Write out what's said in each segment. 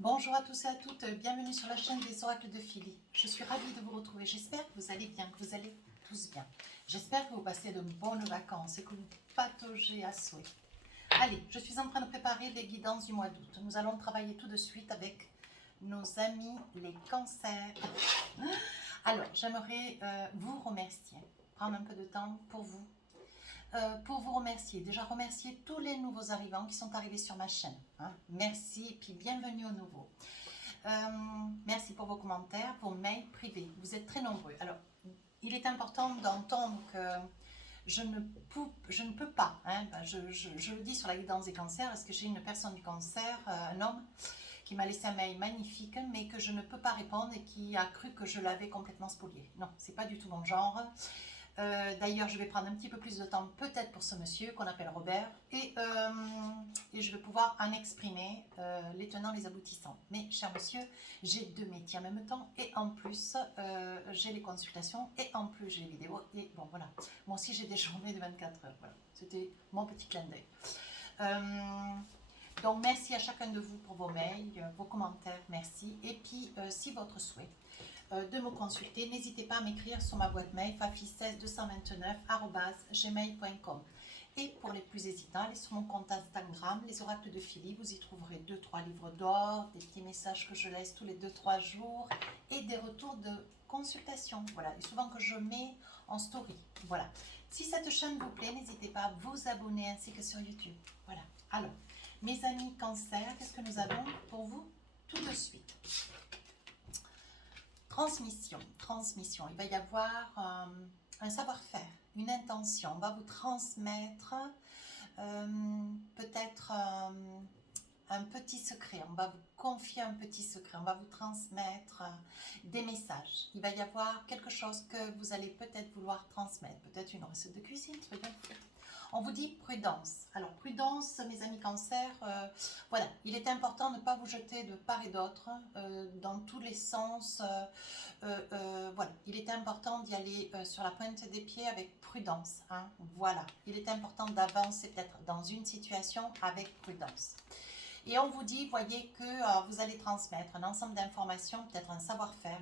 Bonjour à tous et à toutes, bienvenue sur la chaîne des oracles de Philly. Je suis ravie de vous retrouver, j'espère que vous allez bien, que vous allez tous bien. J'espère que vous passez de bonnes vacances et que vous pataugez à souhait. Allez, je suis en train de préparer les guidances du mois d'août. Nous allons travailler tout de suite avec nos amis les cancers. Alors, j'aimerais vous remercier, prendre un peu de temps pour vous remercier. Déjà remercier tous les nouveaux arrivants qui sont arrivés sur ma chaîne. Hein. Merci et puis bienvenue aux nouveaux. Merci pour vos commentaires, vos mails privés. Vous êtes très nombreux. Alors, il est important d'entendre que je ne peux pas, hein, je le dis sur la guidance des cancers, parce que j'ai une personne du cancer, un homme, qui m'a laissé un mail magnifique, mais que je ne peux pas répondre et qui a cru que je l'avais complètement spolié. Non, c'est pas du tout mon genre. D'ailleurs, je vais prendre un petit peu plus de temps peut-être pour ce monsieur qu'on appelle Robert et je vais pouvoir en exprimer les tenants, les aboutissants. Mais cher monsieur, j'ai deux métiers en même temps et en plus j'ai les consultations et en plus j'ai les vidéos et bon voilà. Moi aussi j'ai des journées de 24 heures. Voilà. C'était mon petit clin d'œil. Donc merci à chacun de vous pour vos mails, vos commentaires, merci. Et puis si votre souhait de me consulter, n'hésitez pas à m'écrire sur ma boîte mail fafi16 229@gmail.com. Et pour les plus hésitants, allez sur mon compte Instagram, les oracles de Philly, vous y trouverez 2-3 livres d'or, des petits messages que je laisse tous les 2-3 jours et des retours de consultation, voilà, et souvent que je mets en story, voilà. Si cette chaîne vous plaît, n'hésitez pas à vous abonner ainsi que sur YouTube, voilà. Alors, mes amis cancer, qu'est-ce que nous avons pour vous tout de suite? Transmission, il va y avoir un savoir-faire, une intention, on va vous transmettre peut-être un petit secret, on va vous confier un petit secret, on va vous transmettre des messages. Il va y avoir quelque chose que vous allez peut-être vouloir transmettre, peut-être une recette de cuisine, on vous dit prudence. Alors prudence, mes amis cancer, voilà, il est important de ne pas vous jeter de part et d'autre, dans tous les sens. Voilà, il est important d'y aller sur la pointe des pieds avec prudence. Hein, voilà, il est important d'avancer peut-être dans une situation avec prudence. Et on vous dit, voyez que vous allez transmettre un ensemble d'informations, peut-être un savoir-faire,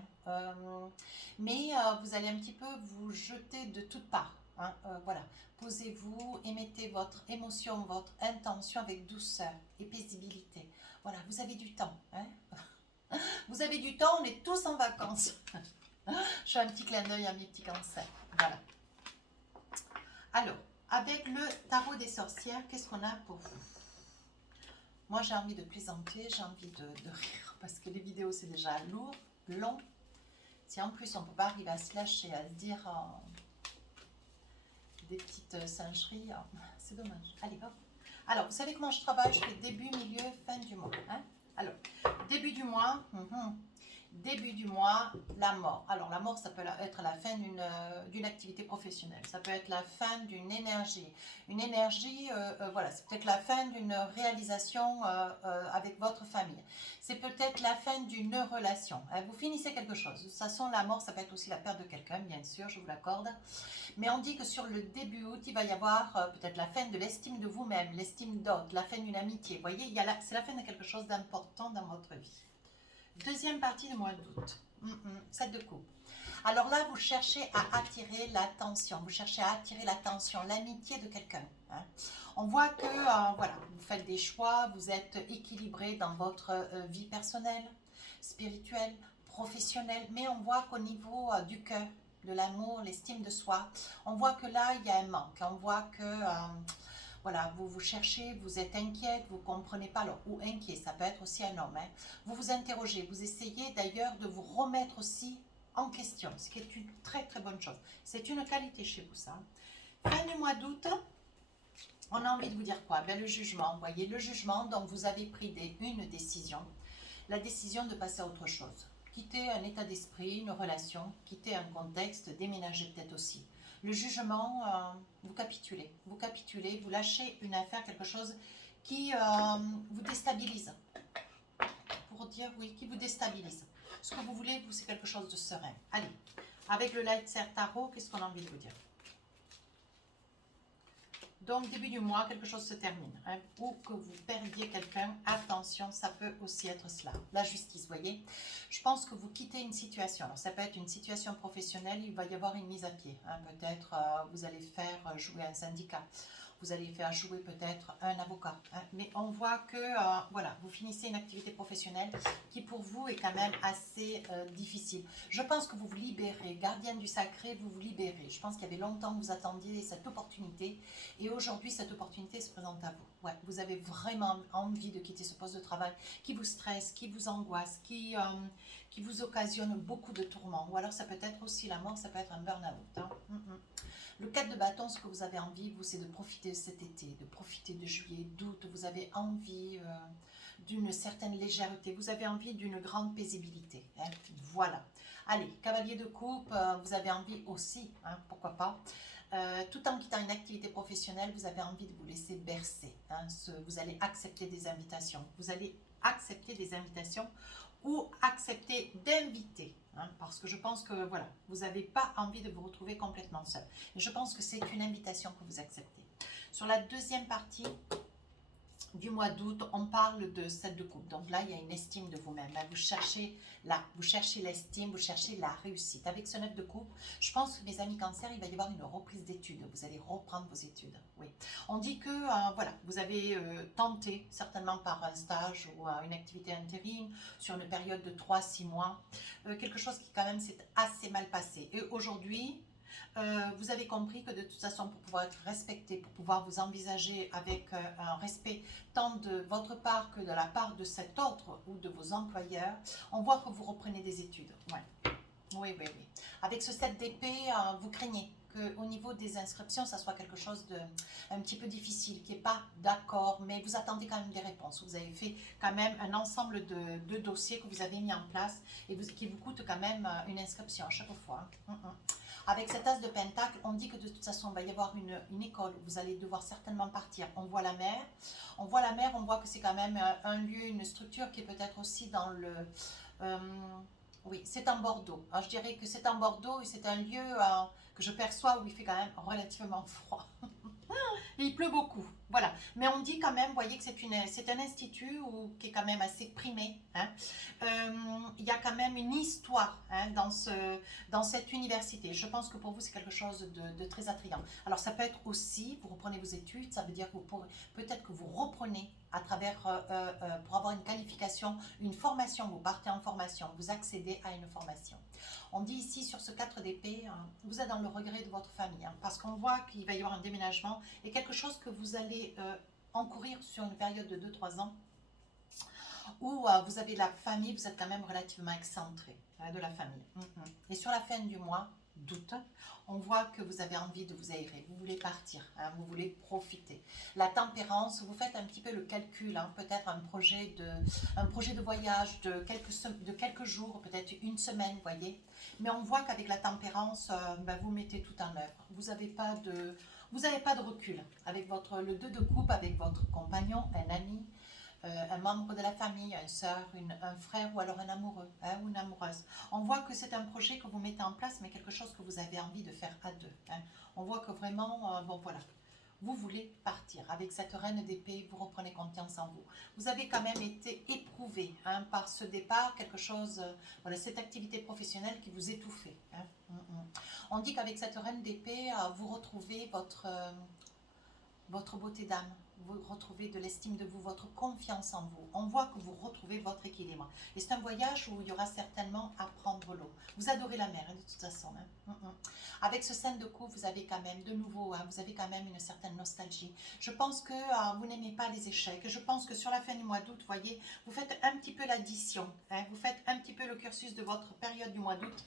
mais vous allez un petit peu vous jeter de toutes parts. Hein, voilà, posez-vous, émettez votre émotion, votre intention avec douceur et paisibilité. Voilà, vous avez du temps. Hein. Vous avez du temps, on est tous en vacances. Je fais un petit clin d'œil à mes petits cancers. Voilà. Alors, avec le tarot des sorcières, qu'est-ce qu'on a pour vous? Moi, j'ai envie de plaisanter, j'ai envie de rire, parce que les vidéos, c'est déjà lourd, long. Si en plus, on ne peut pas arriver à se lâcher, à se dire des petites singeries, c'est dommage. Allez, hop. Alors, vous savez comment je travaille? Je fais début, milieu, fin du mois. Hein. Alors, début du mois, début du mois, la mort. Alors la mort, ça peut être la fin d'une activité professionnelle, ça peut être la fin d'une énergie. Une énergie, voilà, c'est peut-être la fin d'une réalisation avec votre famille. C'est peut-être la fin d'une relation. Hein, vous finissez quelque chose. De toute façon, la mort, ça peut être aussi la perte de quelqu'un, bien sûr, je vous l'accorde. Mais on dit que sur le début août, il va y avoir peut-être la fin de l'estime de vous-même, l'estime d'autres, la fin d'une amitié. Vous voyez, c'est la fin de quelque chose d'important dans votre vie. Deuxième partie du mois d'août, 7 de coupe. Alors là, vous cherchez à attirer l'attention, vous cherchez à attirer l'attention, l'amitié de quelqu'un. Hein. On voit que voilà, vous faites des choix, vous êtes équilibré dans votre vie personnelle, spirituelle, professionnelle, mais on voit qu'au niveau du cœur, de l'amour, l'estime de soi, on voit que là, il y a un manque, on voit que... voilà, vous cherchez, vous êtes inquiète, vous ne comprenez pas, alors, ou inquiet, ça peut être aussi un homme. Hein. Vous vous interrogez, vous essayez d'ailleurs de vous remettre aussi en question, ce qui est une très très bonne chose. C'est une qualité chez vous, ça. Fin du mois d'août, on a envie de vous dire quoi? Ben, le jugement, vous voyez, le jugement, donc vous avez pris une décision, la décision de passer à autre chose. Quitter un état d'esprit, une relation, quitter un contexte, déménager peut-être aussi. Le jugement, vous capitulez, vous lâchez une affaire, quelque chose qui vous déstabilise. Pour dire oui, qui vous déstabilise. Ce que vous voulez, vous, c'est quelque chose de serein. Allez, avec le Light Tarot, qu'est-ce qu'on a envie de vous dire? Donc, début du mois, quelque chose se termine. Hein, ou que vous perdiez quelqu'un. Attention, ça peut aussi être cela. La justice, vous voyez. Je pense que vous quittez une situation. Alors, ça peut être une situation professionnelle. Il va y avoir une mise à pied. Hein, peut-être vous allez faire jouer un syndicat. Vous allez faire jouer peut-être un avocat. Hein, mais on voit que, voilà, vous finissez une activité professionnelle qui pour vous est quand même assez difficile. Je pense que vous vous libérez. Gardienne du sacré, vous vous libérez. Je pense qu'il y avait longtemps que vous attendiez cette opportunité. Et aujourd'hui, cette opportunité se présente à vous. Ouais, vous avez vraiment envie de quitter ce poste de travail qui vous stresse, qui vous angoisse, qui vous occasionne beaucoup de tourments. Ou alors ça peut être aussi la mort, ça peut être un burn-out. Hein. Le 4 de bâton, ce que vous avez envie, vous, c'est de profiter de cet été, de profiter de juillet, d'août. Vous avez envie d'une certaine légèreté. Vous avez envie d'une grande paisibilité. Hein. Voilà. Allez, cavalier de coupe, vous avez envie aussi, hein, pourquoi pas. Tout en quittant une activité professionnelle, vous avez envie de vous laisser bercer. Hein, vous allez accepter des invitations. Vous allez accepter des invitations ou accepter d'inviter. Hein, parce que je pense que voilà, vous n'avez pas envie de vous retrouver complètement seul. Et je pense que c'est une invitation que vous acceptez. Sur la deuxième partie du mois d'août, on parle de 7 de coupe. Donc là, il y a une estime de vous-même. Vous cherchez l'estime, vous cherchez la réussite. Avec ce 9 de coupe, je pense que mes amis cancer, il va y avoir une reprise d'études. Vous allez reprendre vos études. Oui. On dit que voilà, vous avez tenté certainement par un stage ou une activité intérim sur une période de 3-6 mois. Quelque chose qui quand même s'est assez mal passé. Et aujourd'hui, vous avez compris que de toute façon, pour pouvoir être respecté, pour pouvoir vous envisager avec un respect tant de votre part que de la part de cet autre ou de vos employeurs, on voit que vous reprenez des études. Ouais. Oui, oui, oui. Avec ce 7 d'épée, vous craignez qu'au niveau des inscriptions, ça soit quelque chose de un petit peu difficile, qui n'est pas d'accord, mais vous attendez quand même des réponses. Vous avez fait quand même un ensemble de dossiers que vous avez mis en place et qui vous coûte quand même une inscription à chaque fois. Avec cet as de pentacle, on dit que de toute façon, il va y avoir une école où vous allez devoir certainement partir. On voit la mer. On voit la mer, on voit que c'est quand même un lieu, une structure qui est peut-être aussi dans le... oui, c'est en Bordeaux. Alors, je dirais que c'est en Bordeaux et c'est un lieu que je perçois où il fait quand même relativement froid. Et il pleut beaucoup, voilà. Mais on dit quand même, vous voyez que c'est un institut qui est quand même assez primé. Hein. Il y a quand même une histoire hein, dans cette université. Je pense que pour vous, c'est quelque chose de très attrayant. Alors, ça peut être aussi, vous reprenez vos études, ça veut dire que peut-être que vous reprenez à travers, pour avoir une qualification, une formation, vous partez en formation, vous accédez à une formation. On dit ici sur ce 4 d'épée, vous êtes dans le regret de votre famille, hein, parce qu'on voit qu'il va y avoir un déménagement et quelque chose que vous allez encourir sur une période de 2-3 ans où vous avez la famille, vous êtes quand même relativement excentré de la famille. Et sur la fin du mois d'août, on voit que vous avez envie de vous aérer, vous voulez partir, hein, vous voulez profiter. La tempérance, vous faites un petit peu le calcul, hein, peut-être un projet de voyage de quelques jours, peut-être une semaine, vous voyez. Mais on voit qu'avec la tempérance, vous mettez tout en œuvre. Vous n'avez pas de recul. Avec le 2 de coupe, avec votre compagnon, un ami, un membre de la famille, une sœur, un frère ou alors un amoureux hein, ou une amoureuse. On voit que c'est un projet que vous mettez en place, mais quelque chose que vous avez envie de faire à deux. Hein. On voit que vraiment, bon voilà, vous voulez partir. Avec cette reine d'épée, vous reprenez confiance en vous. Vous avez quand même été éprouvé hein, par ce départ, quelque chose, voilà, cette activité professionnelle qui vous étouffait. Hein. On dit qu'avec cette reine d'épée, vous retrouvez votre beauté d'âme, vous retrouvez de l'estime de vous, votre confiance en vous. On voit que vous retrouvez votre équilibre. Et c'est un voyage où il y aura certainement à prendre l'eau. Vous adorez la mer, hein, de toute façon. Hein. Avec ce 5 de coupe, vous avez quand même, de nouveau, hein, vous avez quand même une certaine nostalgie. Je pense que vous n'aimez pas les échecs. Je pense que sur la fin du mois d'août, vous voyez, vous faites un petit peu l'addition. Hein, vous faites un petit peu le cursus de votre période du mois d'août.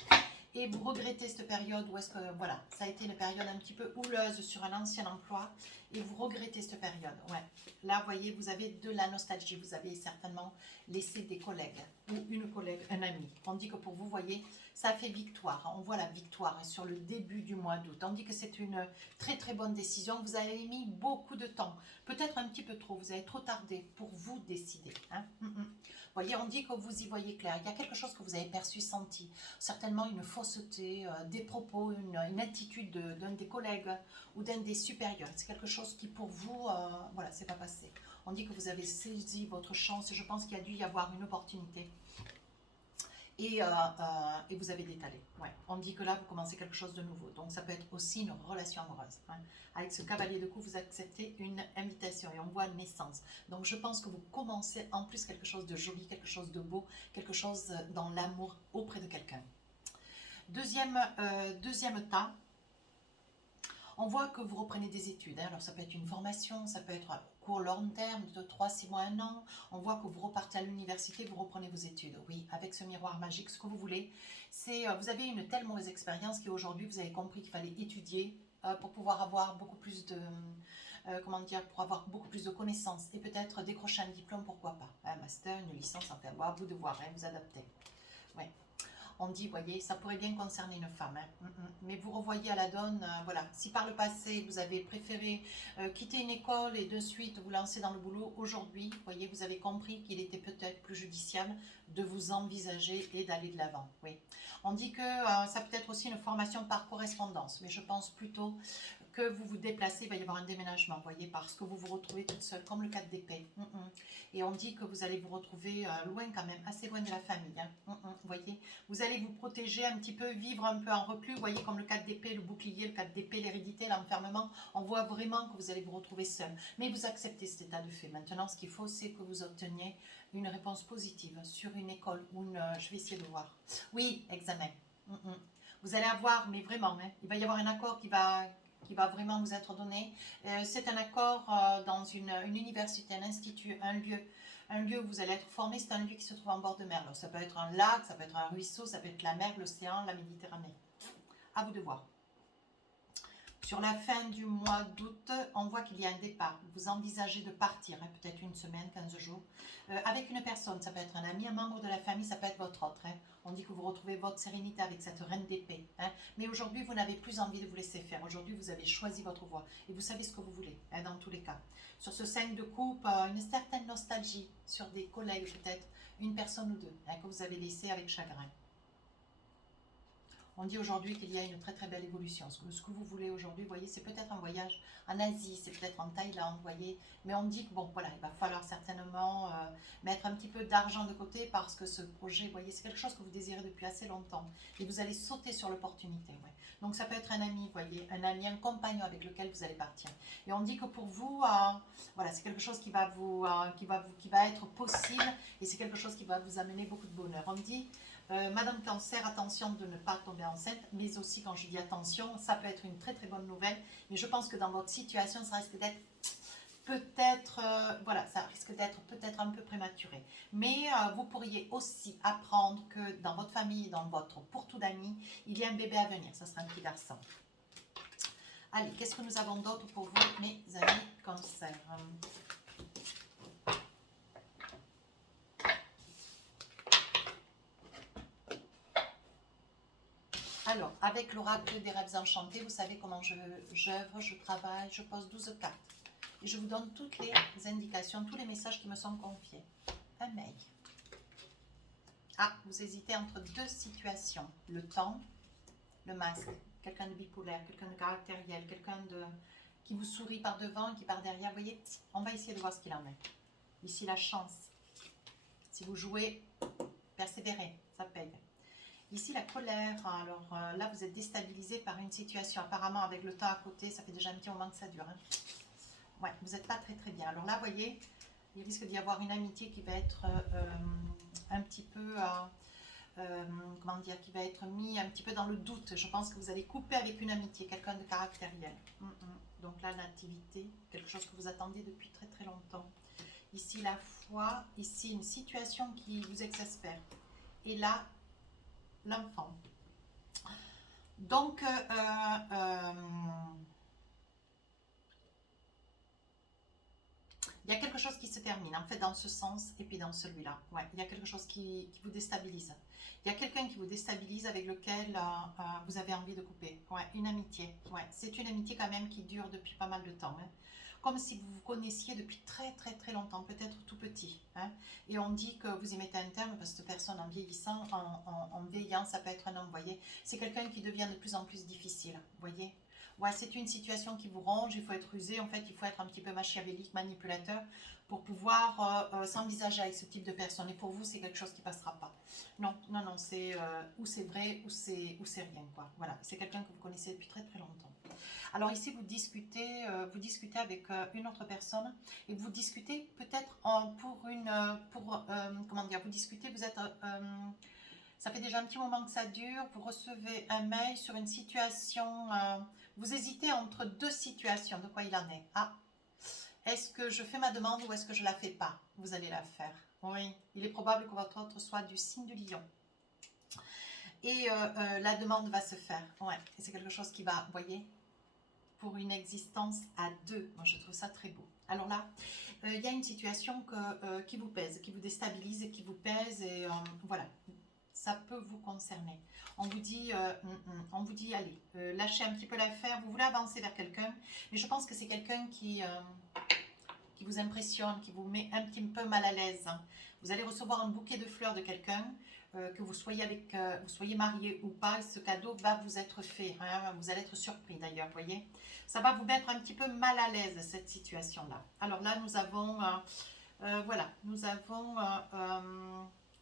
Et vous regrettez cette période où est-ce que, voilà, ça a été une période un petit peu houleuse sur un ancien emploi et vous regrettez cette période. Ouais. Là, vous voyez, vous avez de la nostalgie, vous avez certainement laissé des collègues ou une collègue, un ami. On dit que pour vous, voyez, ça fait victoire. On voit la victoire sur le début du mois d'août. On dit que c'est une très très bonne décision. Vous avez mis beaucoup de temps, peut-être un petit peu trop, vous avez trop tardé pour vous décider. Hein. voyez, on dit que vous y voyez clair. Il y a quelque chose que vous avez perçu, senti. Certainement une fausseté, des propos, une attitude d'un des collègues ou d'un des supérieurs. C'est quelque chose qui pour vous, voilà, c'est pas passé. On dit que vous avez saisi votre chance et je pense qu'il y a dû y avoir une opportunité. Et vous avez détalé. Ouais. On dit que là, vous commencez quelque chose de nouveau. Donc, ça peut être aussi une relation amoureuse. Hein. Avec ce cavalier de coupe, vous acceptez une invitation et on voit naissance. Donc, je pense que vous commencez en plus quelque chose de joli, quelque chose de beau, quelque chose dans l'amour auprès de quelqu'un. Deuxième tas. On voit que vous reprenez des études. Hein. Alors, ça peut être une formation, ça peut être un court long terme, de 3, 6 mois, 1 an. On voit que vous repartez à l'université, vous reprenez vos études. Oui, avec ce miroir magique, ce que vous voulez, c'est vous avez une telle mauvaise expérience qu'aujourd'hui, vous avez compris qu'il fallait étudier pour pouvoir avoir beaucoup plus de... comment dire, pour avoir beaucoup plus de connaissances et peut-être décrocher un diplôme, pourquoi pas. Un master, une licence, enfin, à vous de voir, hein, vous adapter. Oui. On dit, voyez, ça pourrait bien concerner une femme, hein. Mais vous revoyez à la donne, voilà, si par le passé vous avez préféré quitter une école et de suite vous lancer dans le boulot, aujourd'hui, voyez, vous avez compris qu'il était peut-être plus judiciable de vous envisager et d'aller de l'avant, oui. On dit que ça peut être aussi une formation par correspondance, mais je pense plutôt que vous vous déplacez, il va y avoir un déménagement, vous voyez, parce que vous vous retrouvez toute seule, comme le 4 d'épée. Et on dit que vous allez vous retrouver loin quand même, assez loin de la famille. Hein. Vous voyez, vous allez vous protéger un petit peu, vivre un peu en reclus, vous voyez, comme le 4 d'épée, le bouclier, le 4 d'épée, l'hérédité, l'enfermement. On voit vraiment que vous allez vous retrouver seul. Mais vous acceptez cet état de fait. Maintenant, ce qu'il faut, c'est que vous obteniez une réponse positive sur une école ou une... je vais essayer de voir. Oui, examen. Vous allez avoir, mais vraiment, hein, il va y avoir un accord qui va vraiment vous être donné. C'est un accord dans une université, un institut, un lieu où vous allez être formé. C'est un lieu qui se trouve en bord de mer. Alors, ça peut être un lac, ça peut être un ruisseau, ça peut être la mer, l'océan, la Méditerranée. À vous de voir. Sur la fin du mois d'août, on voit qu'il y a un départ. Vous envisagez de partir, hein, peut-être une semaine, 15 jours, avec une personne. Ça peut être un ami, un membre de la famille, ça peut être votre autre. Hein. On dit que vous retrouvez votre sérénité avec cette reine d'épée. Hein. Mais aujourd'hui, vous n'avez plus envie de vous laisser faire. Aujourd'hui, vous avez choisi votre voie et vous savez ce que vous voulez, hein, dans tous les cas. Sur ce 5 de coupe, une certaine nostalgie sur des collègues, peut-être une personne ou deux, hein, que vous avez laissé avec chagrin. On dit aujourd'hui qu'il y a une très très belle évolution. Ce que vous voulez aujourd'hui, vous voyez, c'est peut-être un voyage en Asie, c'est peut-être en Thaïlande, vous voyez. Mais on dit que bon, voilà, il va falloir certainement mettre un petit peu d'argent de côté parce que ce projet, vous voyez, c'est quelque chose que vous désirez depuis assez longtemps. Et vous allez sauter sur l'opportunité. Ouais. Donc ça peut être un ami, vous voyez, un ami, un compagnon avec lequel vous allez partir. Et on dit que pour vous, voilà, c'est quelque chose qui va être possible et c'est quelque chose qui va vous amener beaucoup de bonheur. On dit Madame Cancer, attention de ne pas tomber enceinte, mais aussi quand je dis attention, ça peut être une très très bonne nouvelle, mais je pense que dans votre situation, ça risque d'être peut-être, voilà, ça risque d'être peut-être un peu prématuré. Mais vous pourriez aussi apprendre que dans votre famille, dans votre pourtour d'amis, il y a un bébé à venir, ça sera un petit garçon. Allez, qu'est-ce que nous avons d'autre pour vous, mes amis Cancer? Alors, avec l'oracle des rêves enchantés, vous savez comment j'œuvre, je travaille, je pose 12 cartes. Et je vous donne toutes les indications, tous les messages qui me sont confiés. Un mail. Ah, vous hésitez entre deux situations. Le temps, le masque. Quelqu'un de bipolaire, quelqu'un de caractériel, quelqu'un qui vous sourit par devant et qui par derrière. Vous voyez, on va essayer de voir ce qu'il en est. Ici, la chance. Si vous jouez, persévérez, ça paye. Ici, la colère. Alors là, vous êtes déstabilisé par une situation. Apparemment, avec le temps à côté, ça fait déjà un petit moment que ça dure. Hein. Ouais, vous n'êtes pas très très bien. Alors là, vous voyez, il risque d'y avoir une amitié qui va être un petit peu, comment dire, qui va être mis un petit peu dans le doute. Je pense que vous allez couper avec une amitié, quelqu'un de caractériel. Donc là, l'activité, quelque chose que vous attendiez depuis très très longtemps. Ici, la foi. Ici, une situation qui vous exaspère. Et là, l'enfant. Donc, il y a quelque chose qui se termine, en fait, dans ce sens et puis dans celui-là. Ouais, il y a quelque chose qui vous déstabilise. Il y a quelqu'un qui vous déstabilise avec lequel vous avez envie de couper. Ouais, une amitié. Ouais, c'est une amitié quand même qui dure depuis pas mal de temps. Hein. comme si vous vous connaissiez depuis très très très longtemps, peut-être tout petit. Hein, et on dit que vous y mettez un terme parce que cette personne, en vieillissant, en veillant, ça peut être un homme, vous voyez. C'est quelqu'un qui devient de plus en plus difficile, vous voyez. Ouais, c'est une situation qui vous ronge, il faut être rusé, en fait, il faut être un petit peu machiavélique, manipulateur, pour pouvoir s'envisager avec ce type de personne. Et pour vous, c'est quelque chose qui ne passera pas. Non, non, non, c'est ou c'est vrai ou c'est rien, quoi. Voilà, c'est quelqu'un que vous connaissez depuis très très longtemps. Alors ici, vous discutez avec une autre personne et vous discutez peut-être comment dire, vous discutez, vous êtes, ça fait déjà un petit moment que ça dure, vous recevez un mail sur une situation, vous hésitez entre deux situations, de quoi il en est. Ah, est-ce que je fais ma demande ou est-ce que je la fais pas? Vous allez la faire. Oui, il est probable que votre autre soit du signe du lion. Et la demande va se faire. Ouais, et c'est quelque chose qui va, vous voyez, pour une existence à deux. Moi, je trouve ça très beau. Alors là, il y a une situation qui vous pèse, qui vous déstabilise et qui vous pèse. Et voilà, ça peut vous concerner. On vous dit, allez, lâchez un petit peu l'affaire. Vous voulez avancer vers quelqu'un, mais je pense que c'est quelqu'un qui vous impressionne, qui vous met un petit peu mal à l'aise. Vous allez recevoir un bouquet de fleurs de quelqu'un, que vous soyez marié ou pas, ce cadeau va vous être fait. Hein, vous allez être surpris d'ailleurs, vous voyez. Ça va vous mettre un petit peu mal à l'aise, cette situation-là. Alors là, nous avons, voilà, nous avons,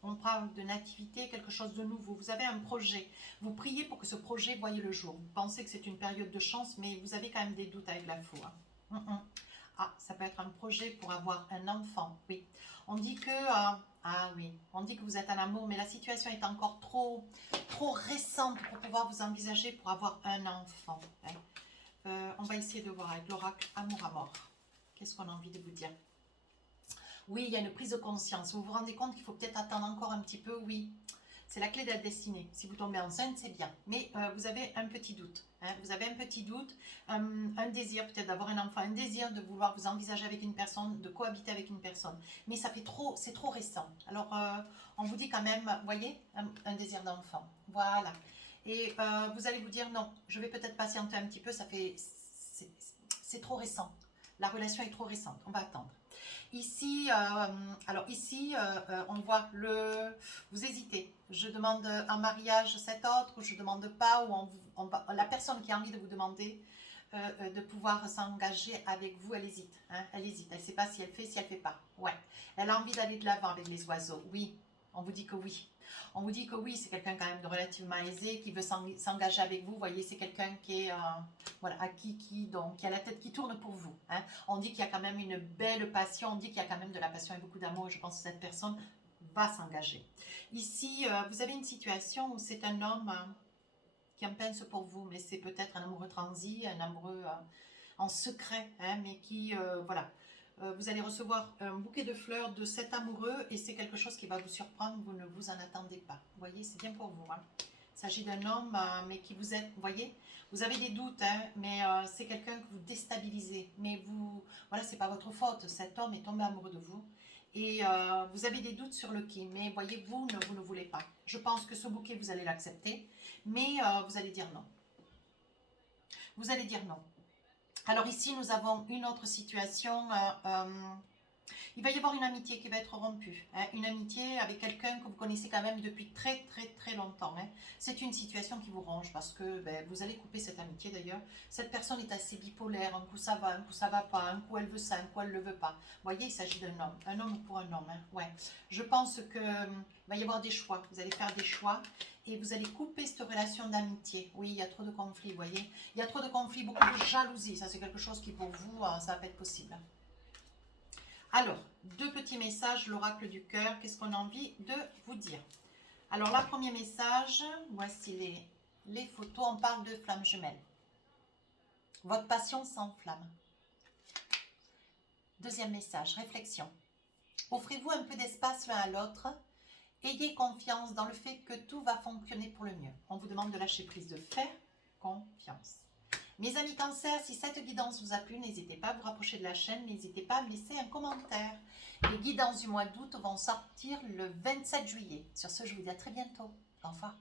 on parle de nativité, quelque chose de nouveau. Vous avez un projet. Vous priez pour que ce projet voie le jour. Vous pensez que c'est une période de chance, mais vous avez quand même des doutes avec la foi. Ah, ça peut être un projet pour avoir un enfant, oui. On dit que, oui, on dit que vous êtes en amour, mais la situation est encore trop récente pour pouvoir vous envisager pour avoir un enfant. Hein. On va essayer de voir avec l'oracle Amour à mort. Qu'est-ce qu'on a envie de vous dire? Oui, il y a une prise de conscience. Vous vous rendez compte qu'il faut peut-être attendre encore un petit peu? Oui, c'est la clé de la destinée. Si vous tombez enceinte, c'est bien. Mais vous avez un petit doute. Hein. Vous avez un petit doute, un désir peut-être d'avoir un enfant, un désir de vouloir vous envisager avec une personne, de cohabiter avec une personne. Mais ça fait c'est trop récent. Alors, on vous dit quand même, vous voyez, un désir d'enfant. Voilà. Et vous allez vous dire, non, je vais peut-être patienter un petit peu, c'est trop récent. La relation est trop récente, on va attendre. Ici, on voit vous hésitez. Je demande en mariage cet autre ou je ne demande pas, ou la personne qui a envie de vous demander de pouvoir s'engager avec vous, elle hésite. Hein, elle hésite, elle ne sait pas si elle fait, si elle ne fait pas. Ouais. Elle a envie d'aller de l'avant avec les oiseaux. Oui, on vous dit que oui. On vous dit que oui, c'est quelqu'un quand même de relativement aisé qui veut s'engager avec vous. Vous voyez, c'est quelqu'un qui est, voilà, qui a la tête qui tourne pour vous. Hein. On dit qu'il y a quand même une belle passion, on dit qu'il y a quand même de la passion et beaucoup d'amour. Et je pense que cette personne va s'engager. Ici, vous avez une situation où c'est un homme qui en pince pour vous, mais c'est peut-être un amoureux transi, un amoureux en secret, hein, mais qui, voilà. Vous allez recevoir un bouquet de fleurs de cet amoureux et c'est quelque chose qui va vous surprendre, vous ne vous en attendez pas. Vous voyez, c'est bien pour vous. Hein. Il s'agit d'un homme, mais qui vous aide, vous voyez, vous avez des doutes, hein, mais c'est quelqu'un que vous déstabilisez. Mais vous, voilà, c'est pas votre faute, cet homme est tombé amoureux de vous. Et vous avez des doutes sur le qui, mais voyez, vous ne voulez pas. Je pense que ce bouquet, vous allez l'accepter, mais vous allez dire non. Vous allez dire non. Alors ici, nous avons une autre situation. Il va y avoir une amitié qui va être rompue. Hein, une amitié avec quelqu'un que vous connaissez quand même depuis très très très longtemps. Hein. C'est une situation qui vous ronge parce que vous allez couper cette amitié d'ailleurs. Cette personne est assez bipolaire. Un coup ça va, un coup ça va pas. Un coup elle veut ça, un coup elle le veut pas. Vous voyez, il s'agit d'un homme. Un homme pour un homme. Hein. Ouais. Je pense que va y avoir des choix. Vous allez faire des choix. Et vous allez couper cette relation d'amitié. Oui, il y a trop de conflits, vous voyez. Il y a trop de conflits, beaucoup de jalousie. Ça, c'est quelque chose qui, pour vous, ça va pas être possible. Alors, deux petits messages, l'oracle du cœur. Qu'est-ce qu'on a envie de vous dire? Alors, le premier message, voici les photos. On parle de flammes jumelles. Votre passion s'enflamme. Deuxième message, réflexion. Offrez-vous un peu d'espace l'un à l'autre. Ayez confiance dans le fait que tout va fonctionner pour le mieux. On vous demande de lâcher prise, de faire confiance. Mes amis Cancer, si cette guidance vous a plu, n'hésitez pas à vous rapprocher de la chaîne, n'hésitez pas à me laisser un commentaire. Les guidances du mois d'août vont sortir le 27 juillet. Sur ce, je vous dis à très bientôt. Au revoir.